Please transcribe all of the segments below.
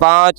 5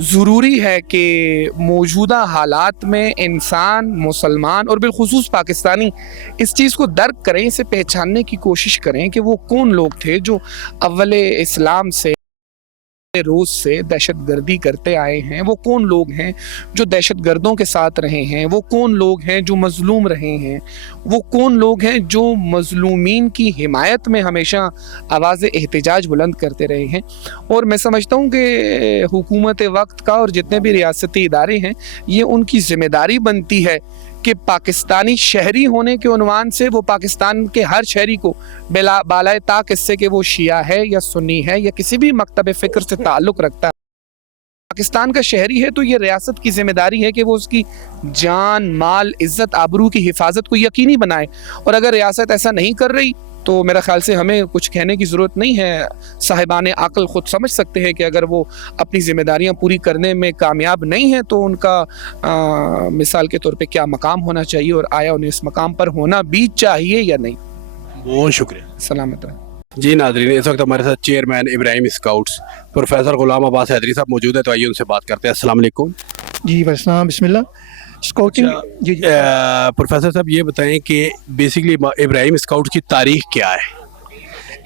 ضروری ہے کہ موجودہ حالات میں انسان مسلمان اور بالخصوص پاکستانی اس چیز کو درک کریں، اسے پہچاننے کی کوشش کریں کہ وہ کون لوگ تھے جو اول اسلام سے روز سے دہشت گردی کرتے آئے ہیں، وہ کون لوگ ہیں جو دہشت گردوں کے ساتھ رہے ہیں، وہ کون لوگ ہیں جو مظلوم رہے ہیں، وہ کون لوگ ہیں جو مظلومین کی حمایت میں ہمیشہ آواز احتجاج بلند کرتے رہے ہیں۔ اور میں سمجھتا ہوں کہ حکومت وقت کا اور جتنے بھی ریاستی ادارے ہیں، یہ ان کی ذمہ داری بنتی ہے کہ پاکستانی شہری ہونے کے عنوان سے وہ پاکستان کے ہر شہری کو بالائے طاق اس سے کہ وہ شیعہ ہے یا سنی ہے یا کسی بھی مکتب فکر سے تعلق رکھتا ہے، پاکستان کا شہری ہے، تو یہ ریاست کی ذمہ داری ہے کہ وہ اس کی جان، مال، عزت، آبرو کی حفاظت کو یقینی بنائے۔ اور اگر ریاست ایسا نہیں کر رہی تو میرا خیال سے ہمیں کچھ کہنے کی ضرورت نہیں ہے، صاحبان عقل خود سمجھ سکتے ہیں کہ اگر وہ اپنی ذمہ داریاں پوری کرنے میں کامیاب نہیں ہیں تو ان کا مثال کے طور پہ کیا مقام ہونا چاہیے، اور آیا انہیں اس مقام پر ہونا بھی چاہیے یا نہیں۔ بہت شکریہ۔ سلامت رہیں۔ جی ناظرین، اس وقت ہمارے ساتھ چیئرمین ابراہیم اسکاؤٹس پروفیسر غلام عباس حیدری صاحب موجود ہے، تو آئیے ان سے بات کرتے ہیں۔ السلام علیکم۔ جی وسلام، بسم اللہ۔ اسکاؤٹنگ جی پروفیسر صاحب یہ بتائیں کہ بیسکلی ابراہیم اسکاؤٹ کی تاریخ کیا ہے؟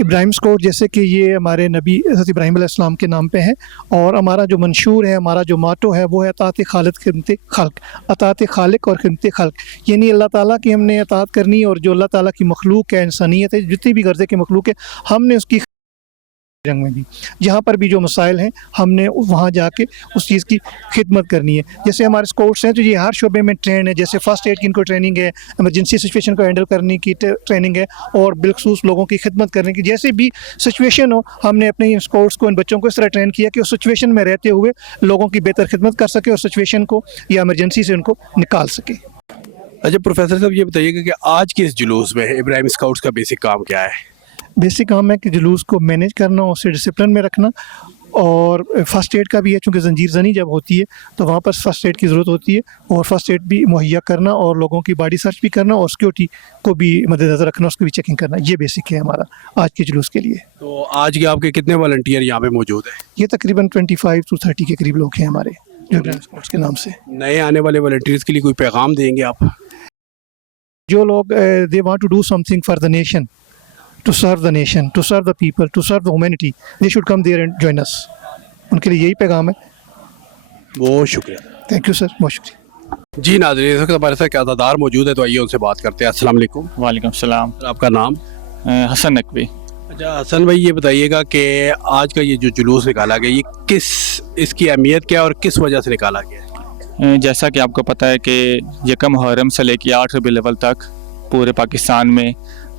ابراہیم اسکاؤٹ جیسے کہ یہ ہمارے نبی حضرت ابراہیم علیہ السلام کے نام پہ ہے، اور ہمارا جو منشور ہے، ہمارا جو ماٹو ہے وہ ہے اطاعت خالق خدمت خلق، اطاعت خالق اور خدمت خلق، یعنی اللہ تعالیٰ کی ہم نے اطاعت کرنی، اور جو اللہ تعالیٰ کی مخلوق ہے، انسانیت ہے، جتنی بھی غرضے کی مخلوق ہے، ہم نے اس کی رنگ میں بھی جہاں پر بھی جو مسائل ہیں ہم نے وہاں جا کے اس چیز کی خدمت کرنی ہے۔ جیسے ہمارے اسکاؤٹس ہیں تو یہ ہر شعبے میں ٹرین ہے، جیسے فرسٹ ایڈ کی ان کو ٹریننگ ہے، ایمرجنسی سچویشن کو ہینڈل کرنے کی ٹریننگ ہے، اور بالخصوص لوگوں کی خدمت کرنے کی، جیسے بھی سچویشن ہو ہم نے اپنے اسکاؤٹس کو، ان بچوں کو اس طرح ٹرین کیا کہ اس سچویشن میں رہتے ہوئے لوگوں کی بہتر خدمت کر سکے اور سچویشن کو یا ایمرجنسی سے ان کو نکال سکے۔ اچھا پروفیسر صاحب یہ بتائیے گا کہ آج کے اس جلوس میں ابراہیم اسکاؤٹس کا بیسک کام کیا ہے؟ بیسک کام ہے کہ جلوس کو مینیج کرنا، اسے ڈسپلن میں رکھنا، اور فرسٹ ایڈ کا بھی ہے، چونکہ زنجیر زنی جب ہوتی ہے تو وہاں پر فرسٹ ایڈ کی ضرورت ہوتی ہے، اور فرسٹ ایڈ بھی مہیا کرنا، اور لوگوں کی باڈی سرچ بھی کرنا، اور سیکورٹی کو بھی مد نظر رکھنا، اس کو بھی چیکنگ کرنا۔ یہ بیسک ہے ہمارا آج کے جلوس کے لیے۔ تو آج کے آپ کے کتنے والنٹیئر یہاں پہ موجود ہیں؟ یہ تقریباً 25 to 30 کے قریب لوگ ہیں ہمارے جو ابراہیم اسکاؤٹس کے نام سے۔ نئے آنے والے والنٹیئرس کے لیے کوئی پیغام دیں گے آپ؟ جو لوگ they want to do something for the nation, to serve the nation, to serve the people, to serve the humanity, they should come there and join us. ان کے لیے یہی پیغام ہے۔ بہت شکریہ۔ تھینک یو سر، بہت شکریہ۔ جی ناظرین، اس وقت ہمارے ساتھ عزادار موجود ہے، تو آئیے ان سے بات کرتے ہیں۔ السلام علیکم۔ وعلیکم السلام۔ آپ کا نام؟ حسن نقوی۔ اچھا حسن بھائی، یہ بتائیے گا کہ آج کا یہ جو جلوس نکالا گیا، یہ اس کی اہمیت کیا ہے اور کس وجہ سے نکالا گیا ہے؟ جیسا کہ آپ کو پتہ ہے کہ یکم محرم سے لے کے 8 ربیع الاول تک پورے پاکستان میں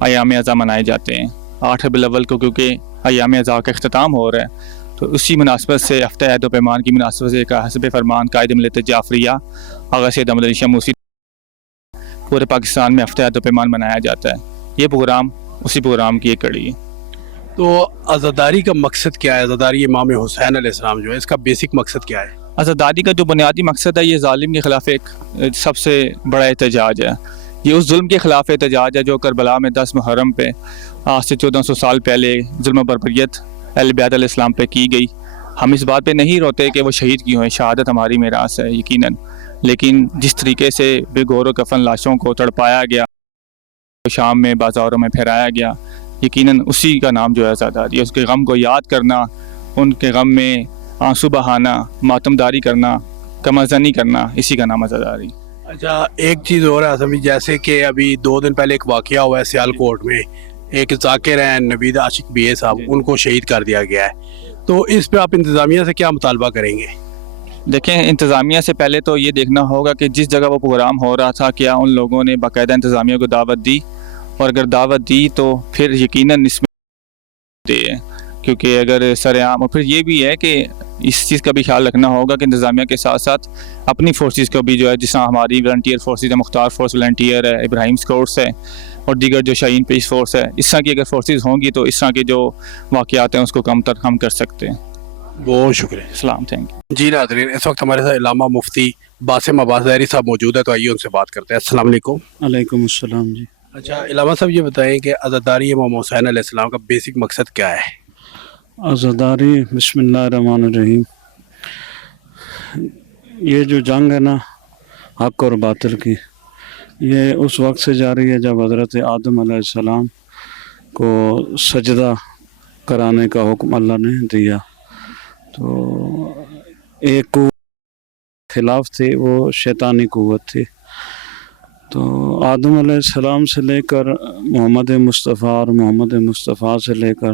ایام اعضاء منائے جاتے ہیں۔ 8 ربیع الاول کو کیونکہ ایام اعضاء کا اختتام ہو رہا ہے، تو اسی مناسبت سے ہفتہ عہد و پیمان کی مناسبت سے حسب فرمان قائد ملت جعفریہ آغا سید احمد علی شاہ موسی پورے پاکستان میں ہفتہ عہد و پیمان منایا جاتا ہے۔ یہ پروگرام اسی پروگرام کی ایک کڑی ہے۔ تو عزاداری کا مقصد کیا ہے؟ عزاداری امام حسین علیہ السلام جو ہے، اس کا بیسک مقصد کیا ہے؟ عزاداری کا جو بنیادی مقصد ہے، یہ ظالم کے خلاف ایک سب سے بڑا احتجاج ہے۔ یہ اس ظلم کے خلاف احتجاج ہے جو کربلا میں 10 محرم پہ آج سے 1400 سال پہلے ظلم و بربریت اہل بیت علیہ السلام پہ کی گئی۔ ہم اس بات پہ نہیں روتے کہ وہ شہید کیوں ہیں، شہادت ہماری میراث ہے یقیناً، لیکن جس طریقے سے بے گور و کفن لاشوں کو تڑپایا گیا، شام میں بازاروں میں پھیرایا گیا، یقیناً اسی کا نام جو ہے عزاداری ہے۔ اس کے غم کو یاد کرنا، ان کے غم میں آنسو بہانا، ماتمداری کرنا، کمازنی کرنا، اسی کا نام عزاداری۔ اچھا ایک چیز اور ہے حسن بھائی، جیسے کہ ابھی 2 دن پہلے ایک واقعہ ہوا ہے سیال کوٹ میں، ایک ذاکر ہیں نوید عاشق بی اے صاحب، ان کو شہید کر دیا گیا ہے، تو اس پہ آپ انتظامیہ سے کیا مطالبہ کریں گے؟ دیکھیں، انتظامیہ سے پہلے تو یہ دیکھنا ہوگا کہ جس جگہ وہ پروگرام ہو رہا تھا کیا ان لوگوں نے باقاعدہ انتظامیہ کو دعوت دی، اور اگر دعوت دی تو پھر یقیناً اس میں دے، کیونکہ اگر سر عام، اور پھر یہ بھی ہے کہ اس چیز کا بھی خیال رکھنا ہوگا کہ انتظامیہ کے ساتھ ساتھ اپنی فورسز کو بھی جو ہے، جس طرح ہماری والنٹیئر فورسز ہے، مختار فورس والنٹیئر ہے، ابراہیم اسکاؤٹس ہے، اور دیگر جو شاہین پیس فورس ہے، اس طرح کی اگر فورسز ہوں گی تو اس طرح کے جو واقعات ہیں اس کو کم تر ہم کر سکتے ہیں۔ بہت شکریہ۔ السلام، تھینک یو۔ جی ناظرین، اس وقت ہمارے ساتھ علامہ مفتی باسم عباس ظاہری صاحب موجود ہے، تو آئیے ان سے بات کرتے ہیں۔ السلام علیکم۔ وعلیکم السلام جی۔ اچھا علامہ صاحب یہ بتائیں کہ عزاداری امام حسین علیہ السلام کا بیسک مقصد کیا ہے؟ عزاداری، بسم اللہ الرحمن الرحیم، یہ جو جنگ ہے نا حق اور باطل کی، یہ اس وقت سے جاری ہے جب حضرت آدم علیہ السلام کو سجدہ کرانے کا حکم اللہ نے دیا، تو ایک قوت خلاف تھی، وہ شیطانی قوت تھی۔ تو آدم علیہ السلام سے لے کر محمد مصطفیٰ اور محمد مصطفیٰ سے لے کر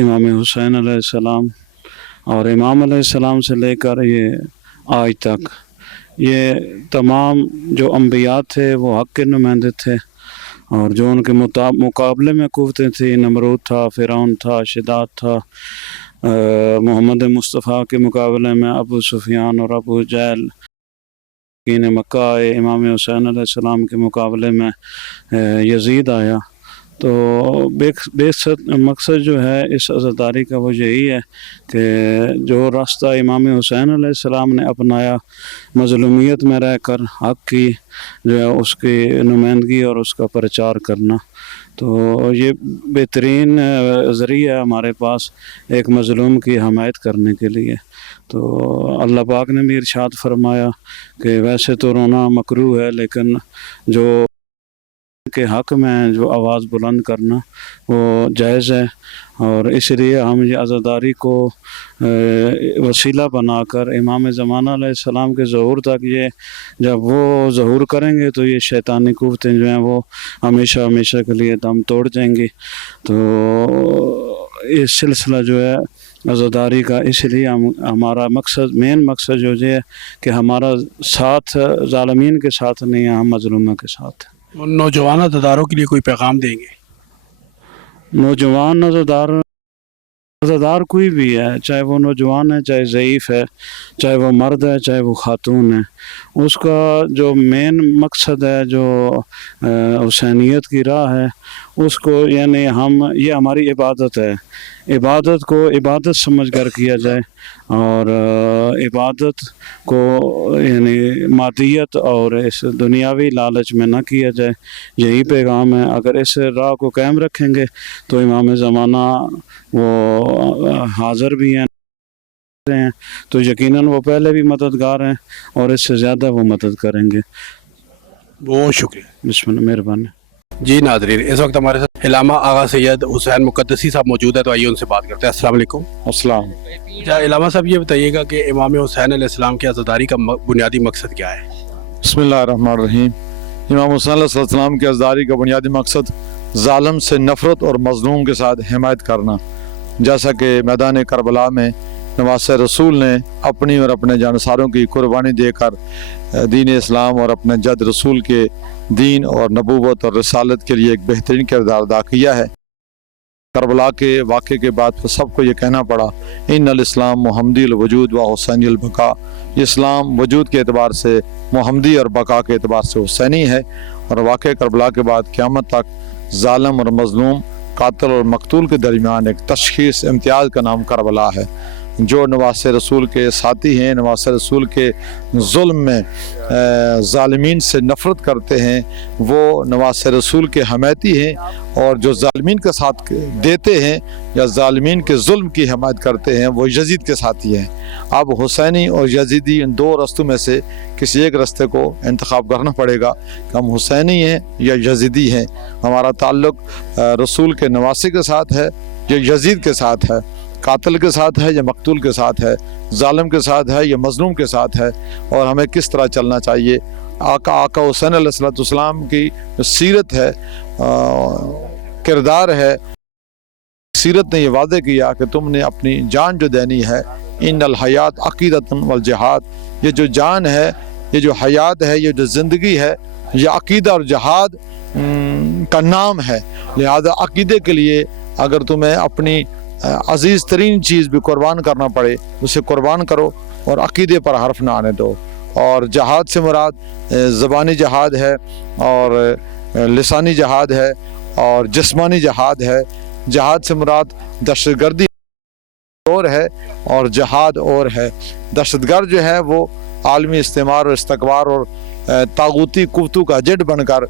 امام حسین علیہ السلام اور امام علیہ السلام سے لے کر یہ آج تک یہ تمام جو انبیاء تھے وہ حق کے نمائندے تھے، اور جو ان کے مقابلے میں قوتیں تھیں، نمرود تھا، فرعون تھا، شداد تھا، محمد مصطفیٰ کے مقابلے میں ابو سفیان اور ابو جہل مکہ آئے، امام حسین علیہ السلام کے مقابلے میں یزید آیا۔ تو مقصد جو ہے اس عزاداری کا وہ یہی ہے کہ جو راستہ امام حسین علیہ السلام نے اپنایا، مظلومیت میں رہ کر حق کی جو ہے اس کی نمائندگی اور اس کا پرچار کرنا، تو یہ بہترین ذریعہ ہے ہمارے پاس ایک مظلوم کی حمایت کرنے کے لیے۔ تو اللہ پاک نے بھی ارشاد فرمایا کہ ویسے تو رونا مکروہ ہے، لیکن جو کے حق میں جو آواز بلند کرنا وہ جائز ہے، اور اس لیے ہم یہ عزاداری کو وسیلہ بنا کر امام زمانہ علیہ السلام کے ظہور تک، یہ جب وہ ظہور کریں گے تو یہ شیطانی قوتیں جو ہیں وہ ہمیشہ ہمیشہ کے لیے دم توڑ جائیں گی۔ تو یہ سلسلہ جو ہے عزاداری کا، اس لیے ہمارا مین مقصد جو ہے کہ ہمارا ساتھ ظالمین کے ساتھ نہیں ہے، ہم مظلوموں کے ساتھ۔ نوجوان عزاداروں کے لیے کوئی پیغام دیں گے؟ نوجوان عزادار کوئی بھی ہے، چاہے وہ نوجوان ہے، چاہے ضعیف ہے، چاہے وہ مرد ہے، چاہے وہ خاتون ہے، اس کا جو مین مقصد ہے، جو حسینیت کی راہ ہے، اس کو یعنی یہ ہماری عبادت ہے، عبادت کو عبادت سمجھ کر کیا جائے، اور عبادت کو یعنی مادیت اور اس دنیاوی لالچ میں نہ کیا جائے، یہی پیغام ہے۔ اگر اس راہ کو قائم رکھیں گے تو امام زمانہ وہ حاضر بھی ہیں تو یقیناً وہ پہلے بھی مددگار ہیں اور اس سے زیادہ وہ مدد کریں گے۔ بہت شکریہ، بسم اللہ، مہربانی۔ جی ناظرین، اس وقت ہمارے ساتھ علامہ آغا سید حسین مقدسی صاحب موجود ہے، تو آئیے ان سے بات کرتے ہیں۔ السلام علیکم۔ السلام۔ کیا علامہ صاحب یہ بتائیے گا کہ امام حسین علیہ السلام کی عزاداری کا بنیادی مقصد کیا ہے؟ بسم اللہ الرحمن الرحیم۔ امام حسین علیہ السلام کی عزاداری کا بنیادی مقصد ظالم سے نفرت اور مظلوم کے ساتھ حمایت کرنا، جیسا کہ میدان کربلا میں نواسہ رسول نے اپنی اور اپنے جانثاروں کی قربانی دے کر دین اسلام اور اپنے جد رسول کے دین اور نبوت اور رسالت کے لیے ایک بہترین کردار ادا کیا ہے۔ کربلا کے واقعے کے بعد سب کو یہ کہنا پڑا، ان الاسلام محمدی الوجود و حسینی البقاء، اسلام وجود کے اعتبار سے محمدی اور بقا کے اعتبار سے حسینی ہے، اور واقعہ کربلا کے بعد قیامت تک ظالم اور مظلوم، قاتل اور مقتول کے درمیان ایک تشخیص امتیاز کا نام کربلا ہے۔ جو نواسہ رسول کے ساتھی ہیں، نواسہ رسول کے ظلم میں ظالمین سے نفرت کرتے ہیں، وہ نواسہ رسول کے حمایتی ہیں، اور جو ظالمین کا ساتھ دیتے ہیں یا ظالمین کے ظلم کی حمایت کرتے ہیں وہ یزید کے ساتھی ہیں۔ اب حسینی اور یزیدی ان دو رستوں میں سے کسی ایک رستے کو انتخاب کرنا پڑے گا کہ ہم حسینی ہیں یا یزیدی ہیں۔ ہمارا تعلق رسول کے نواسے کے ساتھ ہے یا یزید کے ساتھ ہے، قاتل کے ساتھ ہے یا مقتول کے ساتھ ہے، ظالم کے ساتھ ہے یا مظلوم کے ساتھ ہے، اور ہمیں کس طرح چلنا چاہیے۔ آقا حسین علیہ السلام کی سیرت ہے، کردار ہے، سیرت نے یہ واضح کیا کہ تم نے اپنی جان جو دینی ہے، ان الحیات عقیدۃ والجہاد، یہ جو جان ہے، یہ جو حیات ہے، یہ جو زندگی ہے، یہ عقیدہ اور جہاد کا نام ہے۔ لہذا عقیدے کے لیے اگر تمہیں اپنی عزیز ترین چیز بھی قربان کرنا پڑے اسے قربان کرو، اور عقیدے پر حرف نہ آنے دو۔ اور جہاد سے مراد زبانی جہاد ہے، اور لسانی جہاد ہے، اور جسمانی جہاد ہے۔ جہاد سے مراد دہشت گردی اور ہے، اور جہاد اور ہے۔ دہشت گرد جو ہے وہ عالمی استعمار اور استکبار اور طاغوتی قوتوں کا جٹ بن کر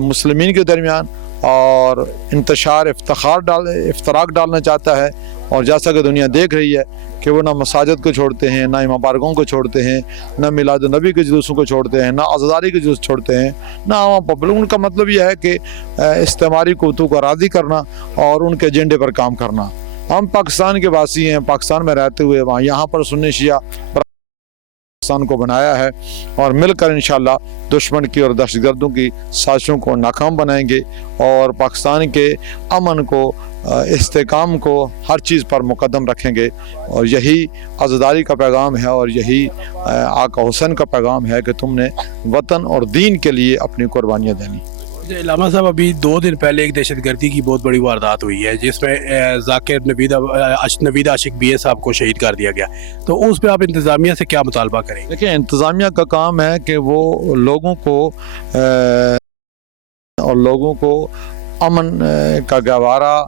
مسلمین کے درمیان اور انتشار افتراق ڈالنا چاہتا ہے، اور جیسا کہ دنیا دیکھ رہی ہے کہ وہ نہ مساجد کو چھوڑتے ہیں، نہ امام بارگاہوں کو چھوڑتے ہیں، نہ میلاد النبی کے جلوسوں کو چھوڑتے ہیں، نہ عزاداری کے جلوس چھوڑتے ہیں، نہ عوام پبلک. ان کا مطلب یہ ہے کہ استعماری قوتوں کو راضی کرنا اور ان کے ایجنڈے پر کام کرنا. ہم پاکستان کے واسی ہیں، پاکستان میں رہتے ہوئے وہاں یہاں پر سنی شیعہ پاکستان کو بنایا ہے، اور مل کر انشاءاللہ دشمن کی اور دہشت گردوں کی سازشوں کو ناکام بنائیں گے اور پاکستان کے امن کو، استحکام کو ہر چیز پر مقدم رکھیں گے. اور یہی عزاداری کا پیغام ہے اور یہی آقا حسین کا پیغام ہے کہ تم نے وطن اور دین کے لیے اپنی قربانیاں دینی. علامہ صاحب، ابھی 2 دن پہلے ایک دہشت گردی کی بہت بڑی واردات ہوئی ہے جس میں ذاکر نوید عاشق BA صاحب کو شہید کر دیا گیا، تو اس پہ آپ انتظامیہ سے کیا مطالبہ کریں گے؟ دیکھیں، انتظامیہ کا کام ہے کہ وہ لوگوں کو امن کا گہوارہ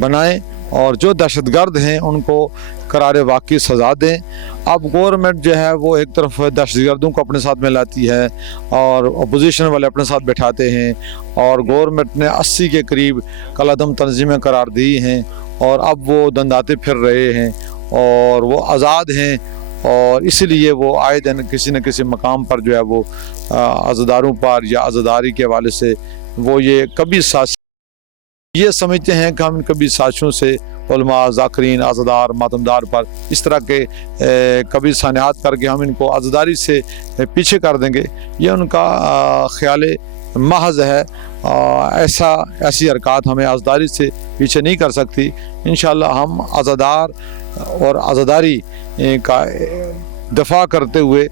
بنائیں اور جو دہشت گرد ہیں ان کو قرار واقعی سزا دیں. اب گورنمنٹ جو ہے وہ ایک طرف دہشت گردوں کو اپنے ساتھ میں لاتی ہے اور اپوزیشن والے اپنے ساتھ بٹھاتے ہیں، اور گورنمنٹ نے 80 کے قریب کالعدم تنظیمیں قرار دی ہیں اور اب وہ دنداتے پھر رہے ہیں اور وہ آزاد ہیں، اور اسی لیے وہ آئے دن کسی نہ کسی مقام پر جو ہے وہ عزاداروں پر یا عزاداری کے حوالے سے وہ یہ سمجھتے ہیں کہ ہم کبھی سازشوں سے علماء، ذاکرین، عزادار، ماتمدار پر اس طرح کے کبھی سانحات کر کے ہم ان کو عزاداری سے پیچھے کر دیں گے. یہ ان کا خیال محض ہے. ایسی حرکات ہمیں عزاداری سے پیچھے نہیں کر سکتی. انشاءاللہ ہم عزادار اور عزاداری کا دفاع کرتے ہوئے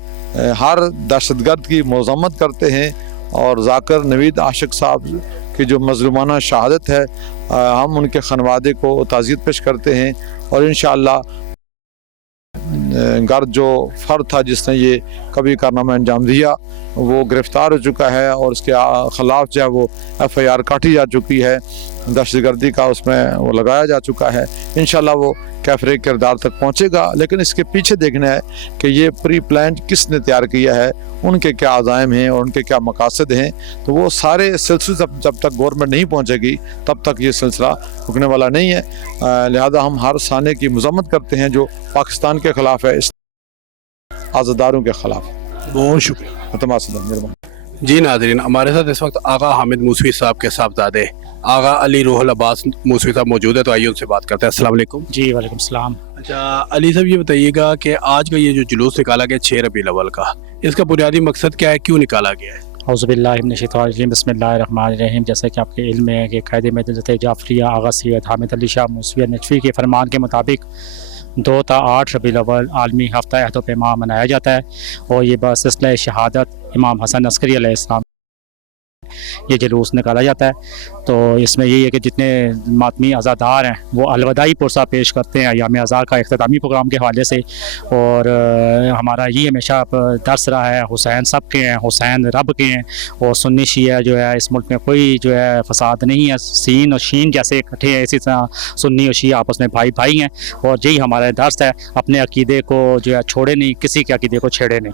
ہر دہشت گرد کی مذمت کرتے ہیں، اور ذاکر نوید عاشق صاحب کی جو مظلومانہ شہادت ہے ہم ان کے خانوادے کو تعزیت پیش کرتے ہیں، اور انشاءاللہ گرد جو فرد تھا جس نے یہ کبھی کارنامہ انجام دیا وہ گرفتار ہو چکا ہے اور اس کے خلاف جو ہے وہ FIR کاٹی جا چکی ہے، دہشت گردی کا اس میں وہ لگایا جا چکا ہے. انشاءاللہ وہ کیفر کردار تک پہنچے گا، لیکن اس کے پیچھے دیکھنا ہے کہ یہ پری پلانڈ کس نے تیار کیا ہے، ان کے کیا عزائم ہیں اور ان کے کیا مقاصد ہیں. تو وہ سارے سلسلے جب تک گورنمنٹ نہیں پہنچے گی تب تک یہ سلسلہ رکنے والا نہیں ہے. لہذا ہم ہر سانے کی مذمت کرتے ہیں جو پاکستان کے خلاف ہے، عزاداروں کے خلاف. بہت شکریہ. مہربانی. جی ناظرین، ہمارے ساتھ اس وقت آغا حامد موسوی صاحب کے صاحبزادے آغا علی روح العباس موسوی صاحب موجود ہے، تو آئیے ان سے بات کرتے ہیں. السلام علیکم. جی وعلیکم السلام. اچھا علی صاحب، یہ بتائیے گا کہ آج کا یہ جو جلوس نکالا گیا 6 ربیع الاول کا، اس کا بنیادی مقصد کیا ہے، کیوں نکالا گیا ہے؟ اعوذ باللہ من الشیطان الرجیم، بسم اللہ الرحمن الرحیم. جیسا کہ آپ کے علم ہے کہ قائد ملت جعفریہ آغا سید حامد علی شاہ موسوی نجفی کے فرمان کے مطابق 2 تا 8 ربیع الاول عالمی ہفتہ عہد و پیمان منایا جاتا ہے، اور یہ بسلسلہ شہادت امام حسن عسکری علیہ السلام یہ جلوس نکالا جاتا ہے. تو اس میں یہی ہے کہ جتنے ماتمی عزادار ہیں وہ الوداعی پرسہ پیش کرتے ہیں ایام ازار کا اختتامی پروگرام کے حوالے سے، اور ہمارا یہ ہمیشہ درس رہا ہے حسین سب کے ہیں، حسین رب کے ہیں، اور سنی شیعہ جو ہے اس ملک میں کوئی جو ہے فساد نہیں ہے. سین اور شین جیسے اکٹھے ہیں، اسی طرح سنی اور شیعہ آپس میں بھائی بھائی ہیں، اور یہی ہمارا درس ہے، اپنے عقیدے کو جو ہے چھوڑے نہیں، کسی کے عقیدے کو چھیڑے نہیں.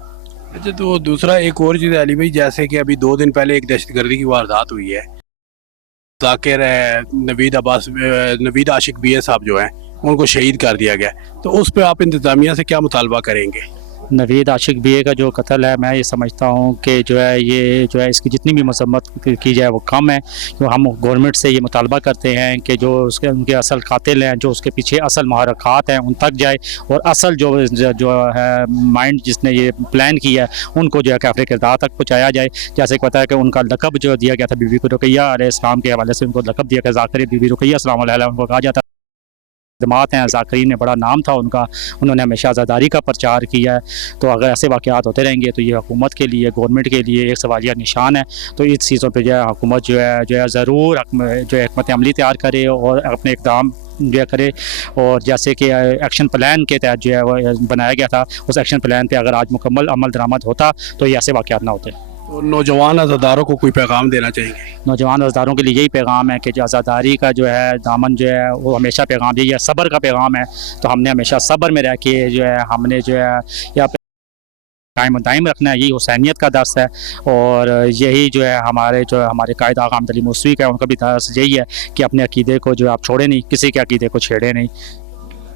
اچھا، تو دوسرا ایک اور چیز ہے علی بھائی، جیسے کہ ابھی 2 دن پہلے ایک دہشت گردی کی واردات ہوئی ہے، ذاکر نوید عاشق BA صاحب جو ہیں ان کو شہید کر دیا گیا، تو اس پہ آپ انتظامیہ سے کیا مطالبہ کریں گے؟ نوید عاشق BA کا جو قتل ہے، میں یہ سمجھتا ہوں کہ جو ہے یہ جو ہے اس کی جتنی بھی مذمت کی جائے وہ کم ہے. کیوں ہم گورنمنٹ سے یہ مطالبہ کرتے ہیں کہ جو ان کے اصل قاتل ہیں، جو اس کے پیچھے اصل محرکات ہیں، ان تک جائے، اور اصل جو ہے مائنڈ جس نے یہ پلان کیا ہے ان کو جو ہے کیفر کردار تک پہنچایا جائے. جیسے کہ پتہ ہے کہ ان کا لقب جو دیا گیا تھا بی بی رقیہ علیہ السلام کے حوالے سے، ان کو لقب دیا کہ ذاکر بی بی رقیہ السلام علیہ ان کو کہا جاتا ہے. خدمات ہیں، ذاکرین میں بڑا نام تھا ان کا، انہوں نے ہمیشہ عزاداری کا پرچار کیا ہے. تو اگر ایسے واقعات ہوتے رہیں گے تو یہ حکومت کے لیے، گورنمنٹ کے لیے ایک سوالیہ نشان ہے. تو اس چیزوں پہ جو ہے حکومت جو ہے ضرور جو ہے حکمت عملی تیار کرے اور اپنے اقدام جو ہے کرے. اور جیسے کہ ایکشن پلان کے تحت جو ہے وہ بنایا گیا تھا، اس ایکشن پلان پہ اگر آج مکمل عمل درآمد ہوتا تو یہ ایسے واقعات نہ ہوتے. تو نوجوان عزاداروں کو کوئی پیغام دینا چاہیں گے؟ نوجوان عزاداروں کے لیے یہی پیغام ہے کہ جو عزاداری کا جو ہے دامن جو ہے وہ ہمیشہ پیغام یہی ہے، صبر کا پیغام ہے. تو ہم نے ہمیشہ صبر میں رہ کے جو ہے ہم نے جو ہے یا قائم و دائم رکھنا ہے. یہی حسینیت کا درس ہے، اور یہی جو ہے ہمارے قائد آقا حامد علی موسوی کا ان کا بھی درس یہی ہے کہ اپنے عقیدے کو جو آپ چھوڑے نہیں، کسی کے عقیدے کو چھیڑے نہیں.